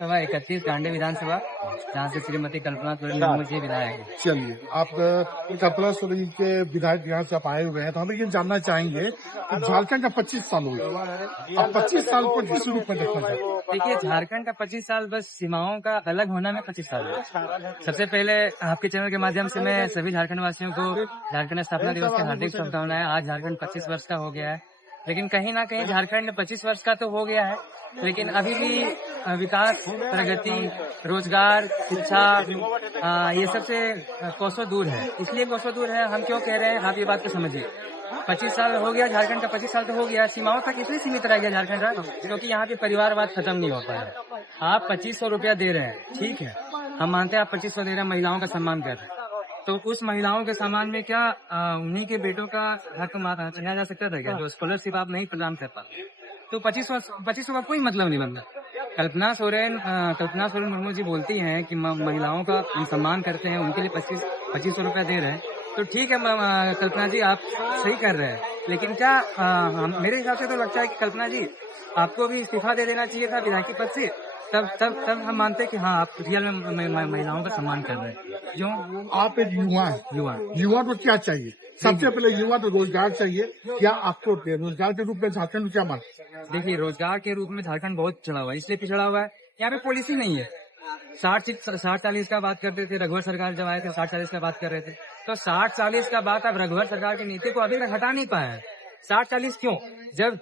सभा 31 गांधी विधानसभा, जहाँ से श्रीमती कल्पना सोरेन मुर्मू जी विधायक हैं। चलिए, आप कल्पना सोरेन के विधायक यहाँ से आप आए हुए हैं, तो हम ये जानना चाहेंगे कि झारखंड का 25 साल हो गया, अब 25 साल को किस रूप में देखना चाहिए? देखिए, झारखंड का 25 साल बस सीमाओं का अलग होना में 25 साल है। सबसे पहले आपके चैनल के माध्यम से मैं सभी झारखंड वासियों को झारखंड स्थापना दिवस की हार्दिक शुभकामनाएं। आज झारखंड 25 वर्ष का हो गया है, लेकिन कहीं ना कहीं झारखंड 25 वर्ष का तो हो गया है, लेकिन अभी भी विकास, प्रगति, रोजगार, शिक्षा, ये सबसे कोसों दूर है। इसलिए कोसों दूर है, हम क्यों कह रहे हैं, आप ये बात को समझिए। 25 साल हो गया झारखंड का, 25 साल तो हो गया, सीमाओं तक इसलिए सीमित रह गया झारखंड का क्योंकि यहाँ पे परिवारवाद खत्म नहीं हो पाया। आप 2500 रुपया दे रहे हैं, ठीक है, हम मानते हैं आप 2500 दे रहे हैं, महिलाओं का सम्मान कर रहे हैं, तो उस महिलाओं के सम्मान में क्या उन्हीं के बेटों का हक छीना जा सकता था क्या, जो स्कॉलरशिप आप नहीं प्रदान कर पाते? तो 2500 का कोई मतलब नहीं बनता। कल्पना सोरेन मुर्मू जी बोलती हैं कि महिलाओं का हम सम्मान करते हैं, उनके लिए 2500 रुपया दे रहे हैं, तो ठीक है कल्पना जी, आप सही कर रहे हैं, लेकिन क्या मेरे हिसाब से तो लगता है कि कल्पना जी आपको भी इस्तीफा दे देना चाहिए था विधायक पद से। तब हम मानते हैं कि हाँ, आप रियल में महिलाओं का सम्मान कर रहे हैं। जो आप एक युवा को क्या चाहिए? सबसे पहले युवा तो रोजगार चाहिए, क्या आपको रोजगार के रूप में झारखंड में क्या मानते हैं? देखिए, रोजगार के रूप में झारखंड बहुत पिछड़ा हुआ है, इसलिए पिछड़ा हुआ है, यहाँ पे पॉलिसी नहीं है। 60-40 का बात करते थे, रघुवर सरकार जब आए थे 60-40 का बात कर रहे थे, तो 60-40 का बात अब रघुवर सरकार की नीति को अभी तक हटा नहीं पाया है। 60-40 क्यों? जब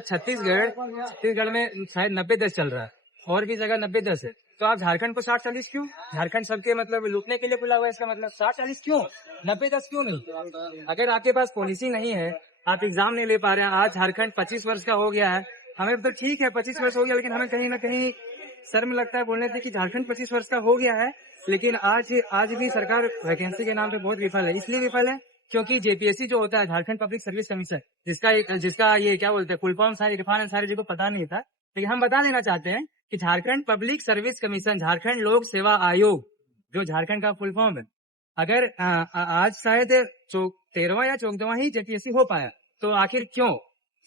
छत्तीसगढ़ में शायद 90-10 चल रहा है, और भी जगह 90-10 है, तो आप झारखंड को 60-40 क्यों? झारखंड सबके मतलब लूटने के लिए खुला हुआ है, इसका मतलब 60-40 क्यों? 90-10 क्यों नहीं? अगर आपके पास पॉलिसी नहीं है, आप एग्जाम नहीं ले पा रहे हैं, आज झारखंड 25 वर्ष का हो गया है, हमें तो ठीक है 25 वर्ष हो गया, लेकिन हमें कहीं ना कहीं शर्म लगता है बोलने से कि झारखंड 25 वर्ष का हो गया है, लेकिन आज भी सरकार वैकेंसी के नाम पे बहुत विफल है। इसलिए विफल है क्योंकि जेपीएससी जो होता है, झारखंड पब्लिक सर्विस कमीशन, जिसका ये क्या बोलते हैं फुल फॉर्म, सारी इरफान अंसारी जी को पता नहीं था, लेकिन हम बता देना चाहते हैं कि Jharkhand public service commission, Jharkhand लोक सेवा आयोग, जो झारखंड का फुल फॉर्म है, अगर आज शायद 13वां या 14वां ही जेपीएससी हो पाया, तो आखिर क्यों?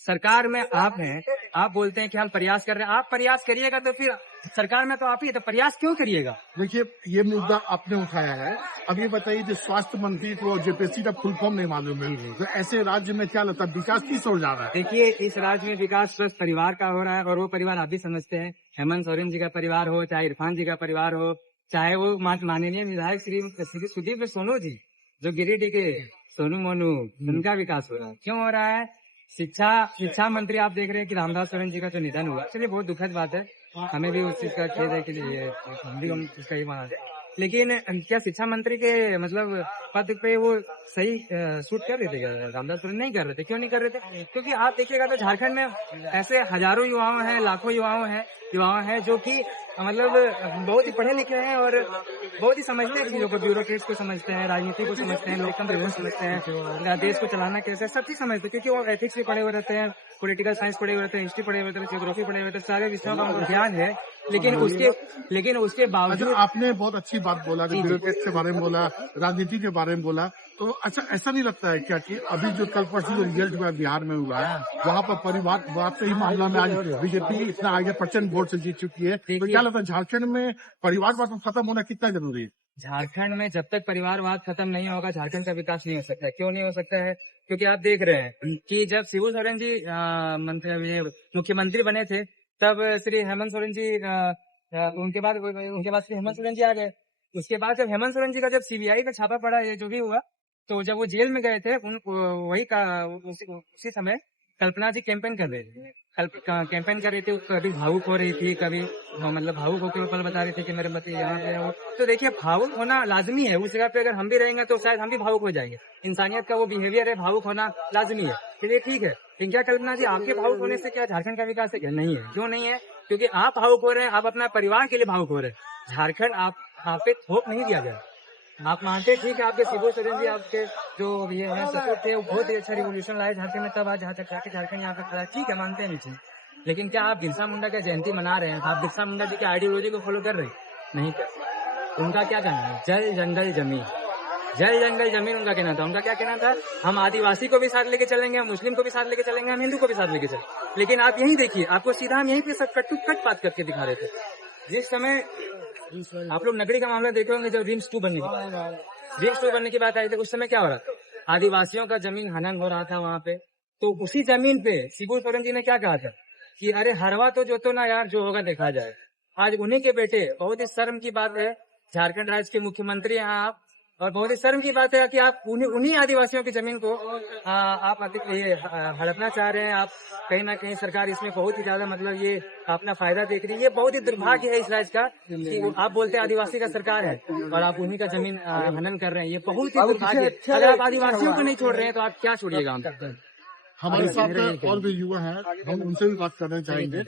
सरकार में आप हैं, आप बोलते हैं कि हम प्रयास कर रहे हैं, आप प्रयास करिएगा तो फिर सरकार में तो आप ही, तो प्रयास क्यों करिएगा? देखिए, ये मुद्दा आपने उठाया है, अब ये बताइए कि स्वास्थ्य मंत्री को जेपीएससी का फुल फॉर्म नहीं मालूम है, तो ऐसे राज्य में क्या लगता है विकास किस ओर जा रहा है? देखिए, इस राज्य में विकास बस परिवार का हो रहा है, और वो परिवार आप भी समझते हैं, हेमंत सोरेन जी का परिवार हो, चाहे इरफान जी का परिवार हो, चाहे वो माननीय विधायक श्री सुदीप सोनू जी, जो गिरिडीह के सोनू मोनू, उनका विकास हो रहा है। क्यों हो रहा है? शिक्षा मंत्री आप देख रहे हैं कि रामदास सोरेन जी का जो निधन हुआ, चलिए बहुत दुखद बात है, हमें भी उस चीज का खेद है कि हम भी उसका ही मानते हैं, लेकिन क्या शिक्षा मंत्री के मतलब पद पे वो सही सूट कर रहे थे क्या? रामदास सोरेन नहीं कर रहे थे। क्यों नहीं कर रहे थे? क्योंकि आप देखिएगा तो झारखंड में ऐसे हजारों युवाओं हैं, लाखों युवाओं हैं जो कि मतलब बहुत ही पढ़े लिखे हैं और बहुत ही समझते हैं चीजों को, ब्यूरोक्रेट्स को समझते हैं, राजनीति को समझते हैं, लोकतंत्र को समझते हैं, देश को चलाना कैसे, सब चीज समझते हैं, क्योंकि वो एथिक्स भी पढ़े हुए रहते हैं, पॉलिटिकल साइंस पढ़े हुए रहते हैं, हिस्ट्री पढ़े हुए रहते हैं, ज्योग्राफी पढ़े हुए रहते हैं, सारे विषयों का उनको ज्ञान है, लेकिन उसके बावजूद आपने बहुत अच्छी बात बोला, ब्यूरोक्रेट के बारे में बोला, राजनीति के बारे में बोला, तो अच्छा ऐसा नहीं लगता है क्या कि अभी जो कल परसों जो रिजल्ट हुआ बिहार में हुआ है, वहाँ पर परिवार से ही मामला में आज बीजेपी इतना आगे % वोट से जीत चुकी है, तो क्या लगता है झारखंड में परिवारवाद खत्म होना कितना जरूरी है? झारखंड में जब तक परिवारवाद खत्म नहीं होगा, झारखंड का विकास नहीं हो सकता है। क्यों नहीं हो सकता है? क्योंकि आप देख रहे हैं कि जब शिबू सोरेन जी मुख्यमंत्री बने थे, तब श्री हेमंत सोरेन जी उनके बाद श्री हेमंत सोरेन जी आ गए। उसके बाद जब हेमंत सोरेन जी का जब सीबीआई का छापा पड़ा, ये जो भी हुआ, तो जब वो जेल में गए थे, उसी समय कल्पना जी कैंपेन कर रहे थे, कभी भावुक हो रही थी, कभी मतलब भावुक होकर पल बता रही थी कि मेरे पति यहाँ पे हो। तो देखिए, भावुक होना लाजमी है, उस जगह पे अगर हम भी रहेंगे तो शायद हम भी भावुक हो जाएंगे। इंसानियत का वो बिहेवियर है, भावुक होना लाजमी है। चलिए ठीक है, लेकिन क्या कल्पना जी आपके भावुक होने से क्या झारखंड का विकास है? क्या नहीं है? क्यों नहीं है? क्योंकि आप भावुक हो रहे हैं, आप अपना परिवार के लिए भावुक हो रहे हैं। झारखंड आप पे थोप नहीं दिया गया। आप मानते ठीक है, आपके शिबू सोरेन जी, आपके जो ये है सपूत थे, वो बहुत ही अच्छा रिवोल्यूशन लाए झारखंड में, तब आज जहाँ तक जाके झारखंड यहाँ पे खड़ा है, ठीक है, मानते हैं नीचे। लेकिन क्या आप बिरसा मुंडा का जयंती मना रहे हैं? आप बिरसा मुंडा जी की आइडियोलॉजी को फॉलो कर रहे हैं? नहीं कर। उनका क्या कहना है? जल जंगल जमीन, जल जंगल जमीन उनका कहना था। उनका क्या कहना था? हम आदिवासी को भी साथ लेके चलेंगे, हम मुस्लिम को भी साथ लेके चलेंगे, हम हिंदू को भी साथ लेके चलेंगे। लेकिन आप यही देखिए, आपको सीधा हम यहीं पे सब कट टू कट बात करके दिखा रहे थे। जिस समय आप लोग नगरी का मामला देखे होंगे, जब रिम्स 2 बनने की बात आई थी, उस समय क्या हो रहा था? आदिवासियों का जमीन हनन हो रहा था वहाँ पे। तो उसी जमीन पे शिबू सोरेन जी ने क्या कहा था कि अरे हरवा तो जोतो ना यार, जो होगा देखा जाए। आज उन्हीं के बेटे, बहुत ही शर्म की बात है, झारखंड राज्य के मुख्यमंत्री हैं आप, और बहुत ही शर्म की बात है कि आप उन्हीं आदिवासियों की जमीन को आप हड़पना चाह रहे हैं। आप कहीं ना कहीं सरकार इसमें बहुत ही ज्यादा मतलब ये अपना फायदा देख रही है। ये बहुत ही दुर्भाग्य है इस राज्य का कि आप बोलते हैं आदिवासी का सरकार है और आप उन्हीं का जमीन हनन कर रहे हैं। ये बहुत ही दुर्भाग्य है। अगर आप आदिवासियों को नहीं छोड़ रहे हैं तो आप क्या छोड़िएगा हम तक? हमारे साथ और भी युवा हैं, हम उनसे भी बात करना चाहेंगे।